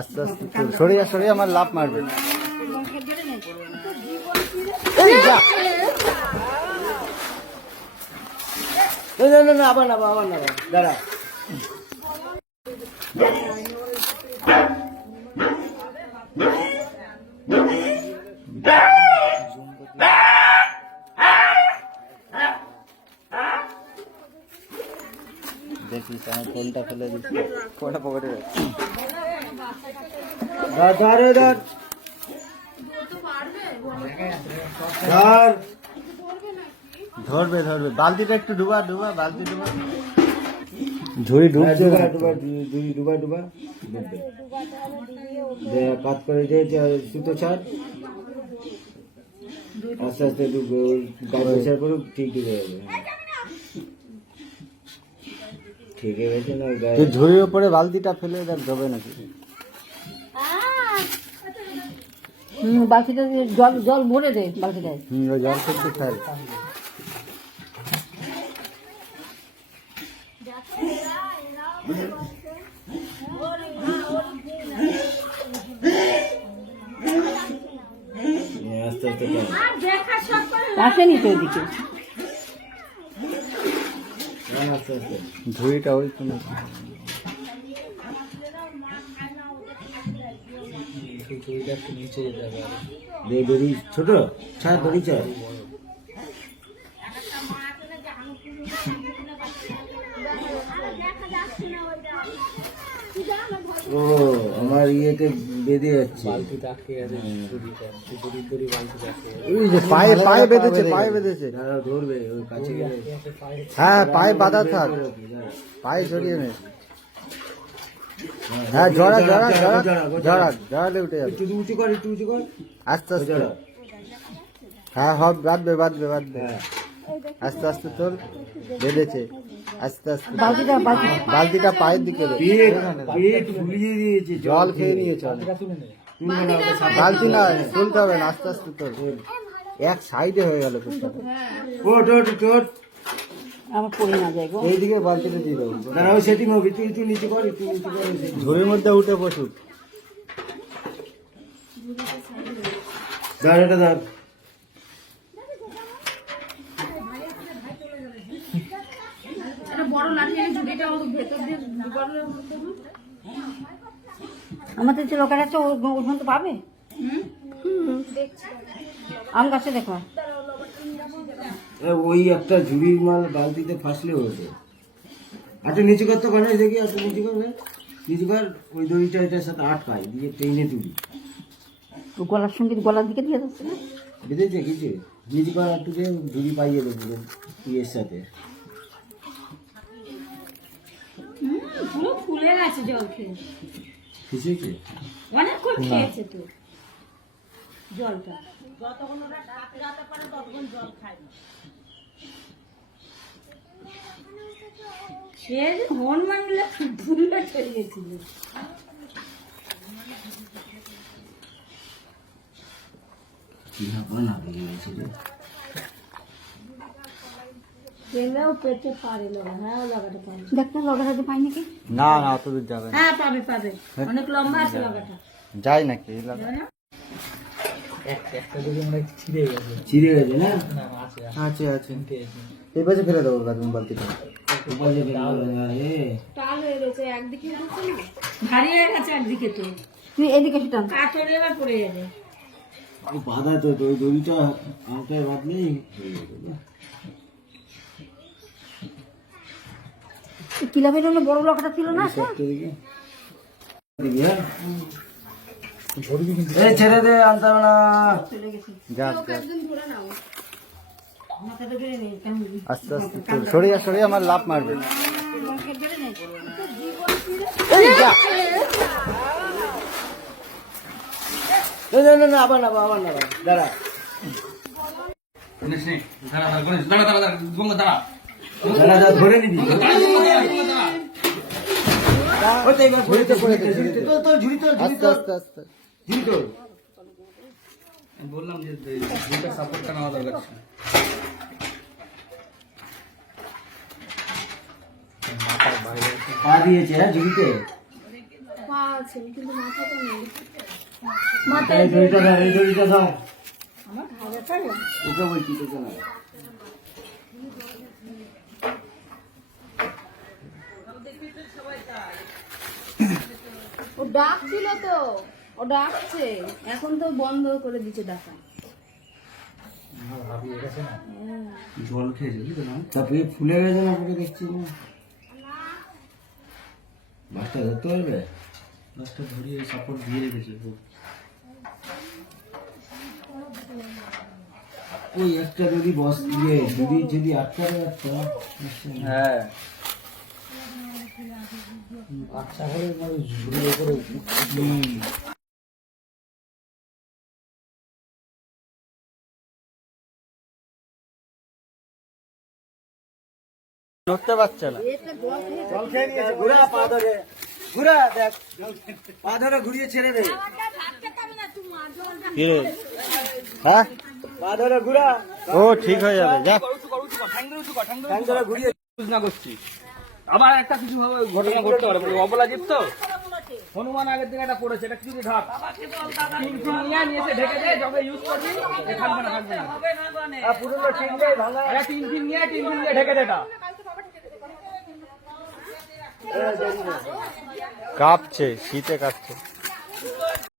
আস্তে আস্তে সরিয়া সরিয়া আমার লাভ মারবে। না আবার না আবার না দাঁড়া। দেখিস আমি তেলটা ফেলে দিচ্ছি কটা পকেটে ধরবে ধরবে বালতিটা একটু ডুবা ডুবা বালতি ডুবা ঝুড়ি ঢুকছে ডুবা ডুবা কাজ করে যে সুতো ছাড় আস্তে আস্তে গাছ করুক ঠিক হয়ে যাবে। ঠিক আছে না ঝুড়ির উপরে বালতিটা ফেলে দেখ যাবে নাকি? বালতিটা জল জল ভরে দে বালতিটায়। ওই জল থেকে ফেল। আস্তে আস্তে আসেনি তো এদিকে ঝুড়িটা ওই কোনো নিচে যেতে হবে ছোট ছাড় দড়ি ছাড়। ও আমার ইয়েতে বেঁধে যাচ্ছে পায়ে পায়ে বেঁধেছে পায়ে বেঁধেছে ধরবে ওই কাছে হ্যাঁ পায়ে বাঁধা থাক পায়ে জড়িয়ে নে। হ্যাঁ জড়া জড়া জড়া জড়া জড়ালে উঠে যাবে। একটু উঁচু কর একটু উঁচু কর আস্তে আস্তে। হ্যাঁ হব বাঁধবে বাঁধবে বাঁধবে আস্তে আস্তে তোর বেঁধেছে আস্তে আস্তে। বালতিটা পায়ের দিকে জল খেয়ে নিয়েছে বালতি না তুলতে হবে না আস্তে আস্তে তোর এক সাইডে হয়ে গেল। আমার পড়ে না যায় গো। এইদিকে বালতিটা দিয়ে দেবো দাঁড়াও সেটিং হবে তুই তুই নিচে কর তুই নিচে কর ঝুড়ির মধ্যে উঠে বসুক ধর এটা ধর। আমাদের যে লোকের আছে ওখান তো পাবে আম গাছে দেখো ওই একটা ঝুড়ির মাল বালতিতে ফাঁসলে হতো। আচ্ছা নিচু কর তো বানাই দেখি আচ্ছা নিচু কর নিচু কর ওই দড়িটা এটার সাথে আটকায় দিয়ে টেনে তুলি গলার সঙ্গে গলার দিকে দিয়ে যাচ্ছে না বেঁধেছে কিছু নিচু কর একটু দিয়ে ঝুড়ি পাইয়ে দেবো ইয়ের সাথে। পুরো ফুলে আছে জল খেয়ে খুশিছে অনেকক্ষণ খেয়েছে তো জলটা যতক্ষণ ওরা রাতে পারে ততক্ষণ জল খায় না। সে হন মানলে ফুলটা চলে গেছিল। পেটে পারে লগা হ্যাঁ লাগাতে পারে দেখ না লগাতে পাই নাকি? না না অত দূর যাবে না। হ্যাঁ পাবে পাবে অনেক লম্বা আছে লাগাটা যাই নাকি একটা যদি মনে ছিঁড়ে গেছে না আছে আছে এই পাশে ফেলে দেবো বালতিটা টাল হয়ে গেছে একদিকে ভারী হয়ে গেছে একদিকে তো তুই এদিকে সেটা কাটরে এবার পড়ে যাবে বাধা তো ওই দড়িটা আমাকে বাঁধলেই হয়ে যাবে। কিলাবের জন্য বড় লকটা ছিল না ছেড়ে দে আনতে হবে না আস্তে আস্তে সরিয়া সরিয়া আমার লাভ মারবে। না আবার না আবার না দাঁড়া ধরে নিবি বললাম যে সাপোর্টটা নেওয়া দরকার। পা দিয়েছে হ্যাঁ ঝুড়িতে। পা আছে কিন্তু মাথা তো নেই। এই দড়িটা দাও, এই দড়িটা দাও। আমার ঘাড়ে পারে ওকে বলছি তোকে না। ও ডাকছিল তো, ও ডাকছে, এখন তো বন্ধ করে দিচ্ছে ডাকা। জল খেয়েছে বুঝলি না, তারপরে ফুলে গেছে না পরে দেখছি না। মাছটা ধরতে পারবে? মাছটা ধরিয়ে সাপোর্ট দিয়ে রেখেছে। ওই একটা যদি বস দিয়ে যদি আটকানো যাচ্ছে। হ্যাঁ আচ্ছা হলে মানে ঝুড়ির উপরে ধরতে পারছে না। জল খেয়ে নিয়েছে। ঘুরা পা ধরে, ঘুরা দেখ পা ধরে ঘুরিয়ে ছেড়ে দে। কি রে? হ্যাঁ পা ধরে ঘুরা, ও ঠিক হয়ে যাবে যা। ঠ্যাং ধরে ঘুরিয়ে। না করছি আবার একটা কিছু হবে ঘটনা ঘটতে পারে অবলাজিৎ তো হনুমান আগের দিন একটা পড়েছে এটা কিছু ঢাক তিন নিয়ে নিয়েছে ঢেকে দে যবে ইউজ করবি থাকবে না পুরোনো টিন দিয়ে ভাঙা। তিন নিয়ে ঢেকে দে এটা কাঁপছে, শীতে কাঁপছে।